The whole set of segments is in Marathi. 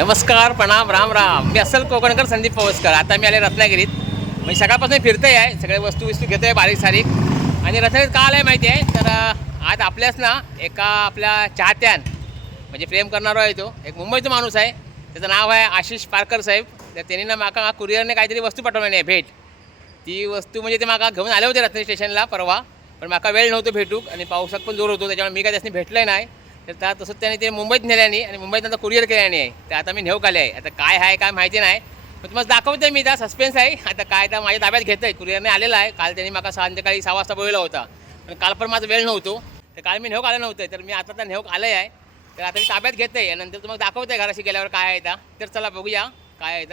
नमस्कार प्रणाम राम राम. मी असल कोकणकर संदीप पवसकर. आता मी आले रत्नागिरीत. म्हणजे सकाळपासून फिरते आहे. सगळे वस्तू विस्तू घेतो आहे बारीक सारीक. आणि रत्नागिरीत का आलं माहिती आहे? तर आज आपल्याच ना एका आपल्या चाहत्यान म्हणजे प्रेम करणारा आहे तो. एक मुंबईचा माणूस आहे. त्याचं नाव आहे आशिष पारकर साहेब. तर त्यांनी ना माका कुरिअरने काहीतरी वस्तू पाठवली आहे भेट. ती वस्तू म्हणजे ते माका घेऊन आले होते रत्नागिरी स्टेशनला परवा. पण माका वेळ नव्हतो भेटूक आणि पावसात पण जोर होतो. त्याच्यामुळे मी काय त्यासनी भेटलं नाही. तर त्या तसंच त्याने ते मुंबईत नेल्याने आणि मुंबईत आता कुरिअर केल्याने आहे तर आता मी नेऊक आले आहे. आता काय आहे काय माहिती नाही. मग तुम्हाला दाखवते मी त्या सस्पेन्स आहे. आता काय तर माझ्या ताब्यात घेतं आहे कुरिअरने आलेला आहे. काल त्यांनी मला संध्याकाळी सहा वाजता बोलला होता. पण काल पण माझा वेळ नव्हतो. तर काल मी नेऊक आलं नव्हतं. तर मी आता तर नेऊक आलं आहे. तर आता मी ताब्यात घेत आहे नंतर तुम्हाला दाखवते घराशी गेल्यावर काय आहे तर चला बघूया काय आहे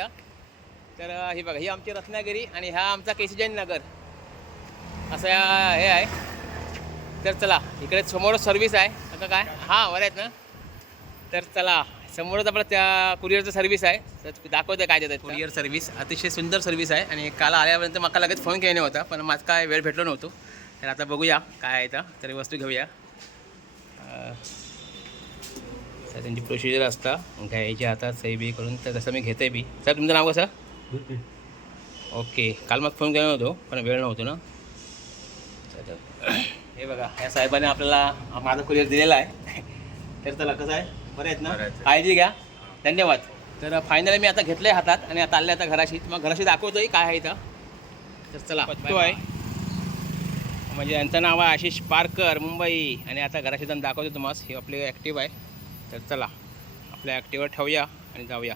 तर हे बघा ही आमची रत्नागिरी आणि हा आमचा केसी जैन नगर. असं हे आहे. तर चला इकडे समोरच सर्व्हिस आहे. आता काय? हां बरं आहेत ना? तर चला समोरच आपलं त्या कुरिअरचं सर्व्हिस आहे. तर दाखवते काय देतात. कुरिअर सर्व्हिस अतिशय सुंदर सर्व्हिस आहे. आणि काल आल्यापर्यंत मला लगेच फोन केला होता पण माझं काय वेळ भेटलो नव्हतो. तर आता बघूया काय आहे तर तरी वस्तू घेऊया. तर त्यांची प्रोसिजर असता. घ्यायची हातात सही बी करून. तर तसं मी घेते बी. सर तुमचं नाव कसं? ओके. काल मग फोन केला नव्हतो पण वेळ नव्हतो ना? हे बघा या साहेबाने आपल्याला माझा कुरिअर दिलेला आहे. तर चला कसं आहे? बरं आहेत ना. काळजी घ्या. धन्यवाद. तर फायनली मी आता घेतलं आहे हातात आणि आता आले आता घराशी. मग घराशी दाखवतोय काय आहे इथं. तर चला तो आहे. म्हणजे यांचं नाव आहे आशिष पारकर मुंबई. आणि आता घराशी जाऊन दाखवतो तुम्हाला. हे आपले ॲक्टिव्ह आहे. तर चला आपल्या ॲक्टिव्हवर ठेवूया आणि जाऊया.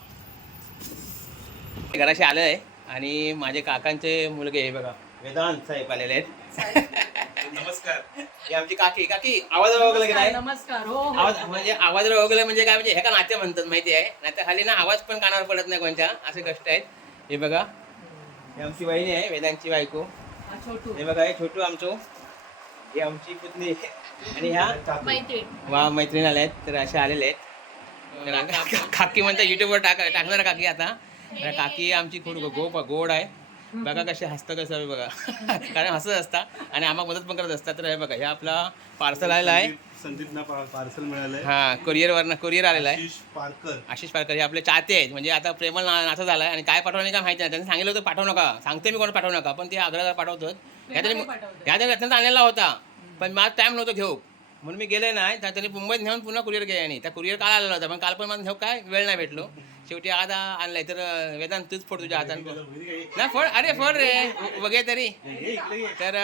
घराशी आलं आहे आणि माझे काकांचे मुलगे हे बघा. वेदांत साहेब आलेले आहेत. नमस्कार. ही आमची काकी काकी आवाज ओळखला की नाही नमस्कार हो हो. आवाज म्हणजे आवाज ओळखलं म्हणजे काय म्हणजे हे का नाते म्हणतात माहिती आहे? नाहीतर खाली ना आवाज पण कानावर पडत नाही कोणच्या असे कष्ट आहेत. हे बघा. ही आमची वहिनी आहे वेदांची बायको. हा, छोटू. हे बघा हे छोटू आमचो. ही आमची पुतणी. आणि ह्या मैत्रीण. वा मैत्रीण आल्या आहेत तर असे आलेले आहेत. तर आता काकी म्हणतात युट्यूबवर टाक टाकणार काकी आता? तर काकी आमची खूप गोप गोड आहे. बघा कसे हसतं कसं आहे बघा. कारण हसत असतात आणि आम्हाला मदत पण करत असतात. तर हे बघा हे आपला पार्सल आलेला आहे. संदीपना पार्सल मिळालंय. हा कुरिअरवरनं कुरिअर आलेला आहे. आशिष पारकर. आशिष पारकर हे आपले चाहते आहेत. म्हणजे आता प्रेमल ना नाचं झालं आहे आणि काय पाठवलं काय माहिती नाही. त्यांनी सांगितलं होतं पाठवू नका. सांगते मी कोण पाठवू नका पण ते आग्रह पाठवतात. ह्या तरी. ह्या तरी रत्नात आणलेला होता. पण माझा टाईम नव्हतं घेऊ. म्हणून मी गेले नाही. तर त्यांनी मुंबईत नेऊन पुन्हा कुरिअर केले आणि त्या कुरिअर काल आलेला होता पण काल पण मला घेऊ काय वेळ नाही भेटलो. शेवटी आता आणलाय तर वेदांत तूच फोड तुझ्या हाताने नाही फोड. अरे फोड रे. बघे तरी. तर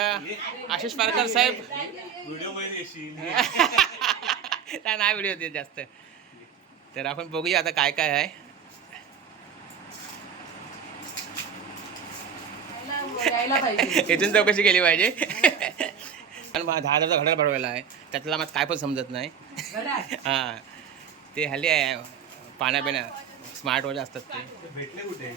आशिष पारकर साहेब. व्हिडिओमध्ये येशील. नाही व्हिडिओ देत जास्त. तर आपण बघूया आता काय काय आहे. इथून चौकशी केली पाहिजे. आणि दहा हजारचा घड्याळ पाठवायला आहे. त्यातला मला काय पण समजत नाही. हां. ते हल्ली आहे पाण्यापिण्या. स्मार्ट वॉच असतात ते. भेटले कुठे?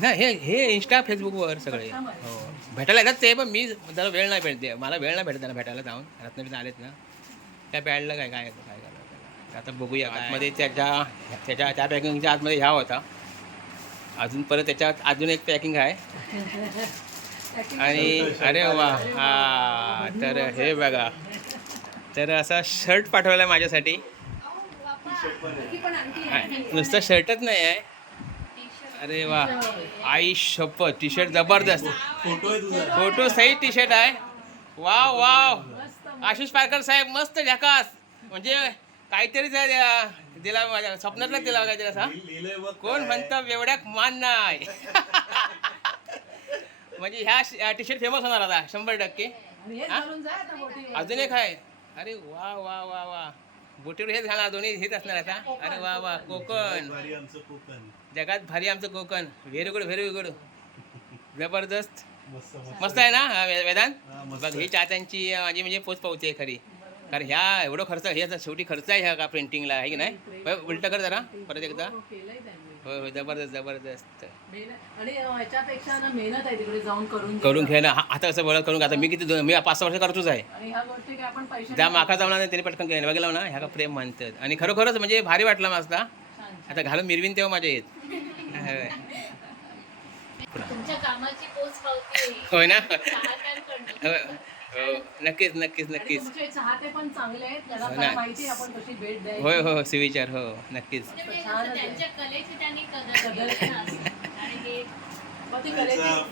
नाही हे हे इंस्टा फेसबुकवर सगळे. हो. भेटायला येतात ते पण मी जरा वेळ नाही भेटते. मला वेळ नाही भेटत त्यांना भेटायला जाऊन. रत्नागिरीत आलेत ना. त्या पॅडला काय काय काय करणार त्याला? आता बघूया आतमध्ये त्याच्या त्याच्या त्या पॅकिंगच्या आतमध्ये ह्या होता. अजून परत त्याच्यात अजून एक पॅकिंग आहे. आणि अरे वा हा तर हे बघा. तर असा शर्ट पाठवला आहे माझ्यासाठी. नुसतं शर्टच नाही आहे. अरे वा. आई शपथ टी शर्ट जबरदस्त. फोटो सही टी शर्ट आहे. Wow wow. आशिष पारकर साहेब मस्त झकास. म्हणजे काहीतरी दिला माझ्या स्वप्नातला दिला काहीतरी असा. बघ कोण. म्हणतं एवढ्याक मान नाही. म्हणजे ह्या टी शर्ट फेमस होणार आता शंभर टक्के. हा? अजून एक आहे. अरे वा वा वा वा. बोटीवर हेच घालणार दोन्ही हेच असणार आता. अरे वा वा कोकण. भारी आमचं कोकण. जगात भारी आमचं Konkan. Very good very good जबरदस्त. मस्त आहे ना हा, वे- वेदांत? हा, मस्त. बघ ही चाहत्यांची अं, माझी म्हणजे पोच पावती आहे खरी. कारण ह्या एवढं खर्च हे आता शेवटी खर्च आहे ह्या का प्रिंटिंगला आहे की नाही? उलटं कर जरा परत एकदा. होय होय जबरदस्त जबरदस्त मेहनत- आणि अं, ह्याच्यापेक्षा ना मेहनत आहे तिकडे जाऊन करून. घे ना हा- आता कसं बरं करून घे. आता मी किती दोन मी पाच सहा वर्ष करतोच आहे आणि ह्या गोष्टी काय आपण पैसे ज्या माका जाऊन त्यांनी पटकन केलं बघितलं ना ह्या का प्रेम म्हणतात आणि खरोखरच म्हणजे भारी वाटलं माझा आता घालून मिरवीन तेव्हा माझ्या येत होय. तुमच्या कामाची पोच पावती होय ना चाहत्यांकडनं. होय. हो नक्कीच नक्कीच नक्कीच. चाहते पण चांगले आहेत त्यांना हो पण ना. माहिती आहे आपण कशी भेट द्यायची. होय हो सुविचार हो नक्कीच. आहे. त्यांच्या कलेची त्यांनी कदर हे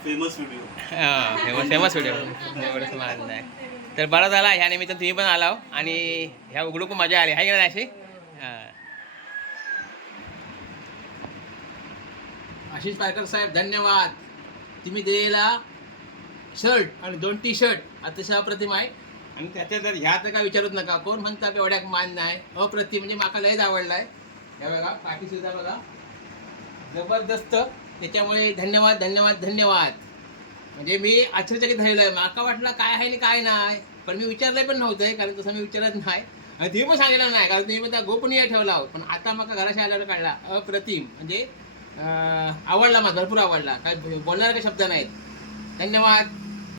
फेमस व्हिडिओ हां फेमस व्हिडिओ एवढंच माझं नाही. तर बरं झाला ह्या निमित्तानं तुम्ही पण आलाव आणि ह्या उघडू खूप मजा आली. आहे का अशी? हां. आशिष पारकर साहेब धन्यवाद. तुम्ही दिलेला शर्ट आणि दोन टी शर्ट अतिशय अप्रतिम आहे. आणि त्याच्या तर ह्या तर काय विचारूच नका. कोण म्हणता एवढ्याक मान नाही. अप्रतिम म्हणजे माका लयच आवडला आहे हे बघा पाठी सुद्धा बघा. जबरदस्त. त्याच्यामुळे धन्यवाद धन्यवाद धन्यवाद. म्हणजे मी आश्चर्यचकित झालेलो आहे. माका वाटलं काय आहे आणि काय नाही. पण मी विचारलंय पण नव्हतं कारण तसं मी विचारत नाही. आणि तुम्ही पण सांगितलं नाही कारण तुम्ही पण गोपनीय ठेवला आहोत. पण आता माका घराशी आल्यावर काढला अप्रतिम. म्हणजे आवडला मला भरपूर आवडला. काय बोलणारे काही शब्द नाहीत. धन्यवाद.